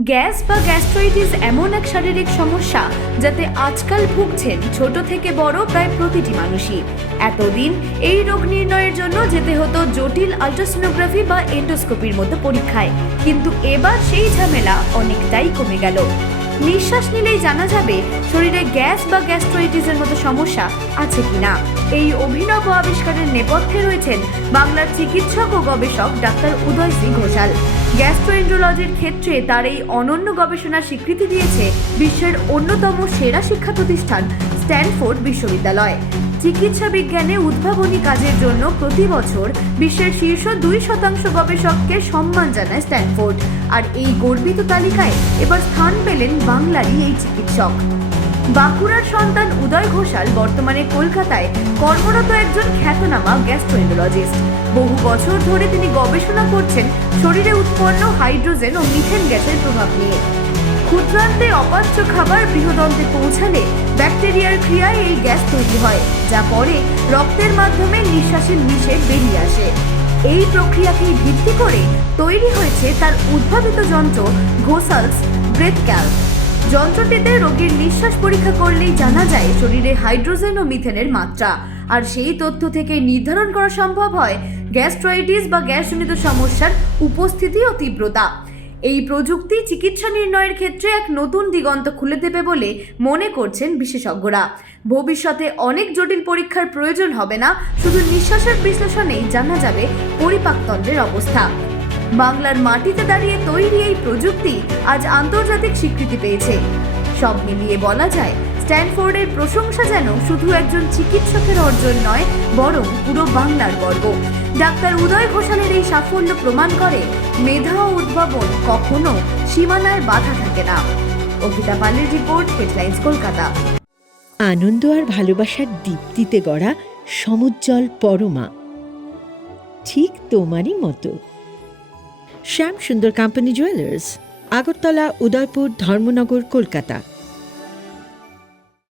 Gas বা gastritis এমন এক শারীরিক সমস্যা যাতে আজকাল ভুগছেন ছোট থেকে বড় প্রায় প্রতিটি মানুষই। এতদিন এই রোগ নির্ণয়ের জন্য যেতে হতো জটিল আল্ট্রাসোনোগ্রাফি বা এন্ডোস্কোপির মতো পরীক্ষায়। কিন্তু এবার সেই ঝামেলা অনেকটাই কমে গেল। নিঃশ্বাস নিলেই জানা যাবে শরীরে গ্যাস বা গ্যাস্ট্রোইটিসের মতো সমস্যা আছে কি না এই অভিনব আবিষ্কারের নেপথ্যে রয়েছেন বাংলার চিকিৎসক ও গবেষক ডাক্তার উদয় সিং ঘোষাল। গ্যাস্ট্রোএন্ড্রোলজির ক্ষেত্রে তার এই অনন্য গবেষণার স্বীকৃতি দিয়েছে বিশ্বের অন্যতম সেরা শিক্ষা প্রতিষ্ঠান স্ট্যানফোর্ড বিশ্ববিদ্যালয়। চিকিৎসা বিজ্ঞানে উদ্ভাবনী কাজের জন্য প্রতি বছর বিশ্বের শীর্ষ দুই শতাংশ গবেষককে সম্মান জানায় স্ট্যানফোর্ড। আর এই গর্বিত তালিকায় এবার স্থান পেলেন বাংলারই এই চিকিৎসক। বাঁকুড়ার সন্তান উদয় ঘোষাল বর্তমানে কলকাতায় কর্মরত একজন খ্যাতনামা গ্যাস্ট্রোএন্ডোলজিস্ট। বহু বছর ধরে তিনি গবেষণা করছেন শরীরে উৎপন্ন হাইড্রোজেন ও মিথেন গ্যাসের প্রভাব নিয়ে। ক্ষুদ্রান্তে অপাচ্য খাবার বৃহদন্তে পৌঁছালে ব্যাকটেরিয়ার ক্রিয়ায় এই গ্যাস তৈরি হয়, যা পরে রক্তের মাধ্যমে নিঃশ্বাসের নিষে বেরিয়ে আসে। এই প্রক্রিয়াকেই ভিত্তি করে তৈরি হয়েছে তার উদ্ভাবিত যন্ত্র ঘোসালস ব্রেথ ক্যাল যন্ত্রটিতে রোগীর নিঃশ্বাস পরীক্ষা করলেই জানা যায় শরীরে হাইড্রোজেন ও মিথেনের মাত্রা। আর সেই তথ্য থেকে নির্ধারণ করা সম্ভব হয় গ্যাস্ট্রাইটিস বা গ্যাসজনিত সমস্যার উপস্থিতি ও তীব্রতা। এই প্রযুক্তি চিকিৎসা নির্ণয়ের ক্ষেত্রে এক নতুন দিগন্ত খুলে দেবে বলে মনে করছেন বিশেষজ্ঞরা। ভবিষ্যতে অনেক জটিল পরীক্ষার প্রয়োজন হবে না, শুধু নিঃশ্বাসের বিশ্লেষণেই জানা যাবে পরিপাকতন্ত্রের অবস্থা। বাংলার মাটিতে দাঁড়িয়ে তৈরি এই প্রযুক্তি আজ আন্তর্জাতিক স্বীকৃতি পেয়েছে। সব মিলিয়ে বলা যায় স্ট্যানফোর্ডের প্রশংসা যেন শুধু একজন চিকিৎসকের অর্জন নয়, বরং পুরো বাংলার গর্ব। ডাক্তার উদয় ঘোষালের এই সাফল্য প্রমাণ করে মেধা ও উদ্ভাবন কখনো সীমানায় বাধা থাকে না। অভিতা পালের রিপোর্ট, হেডলাইন্স, কলকাতা। আনন্দ আর ভালোবাসার দীপ্তিতে গড়া সমুজ্জ্বল পরমা। ঠিক তোমারই মতো। Shyam Sundar company jewellers Agartala, Udaipur, Dharmanagar, Kolkata.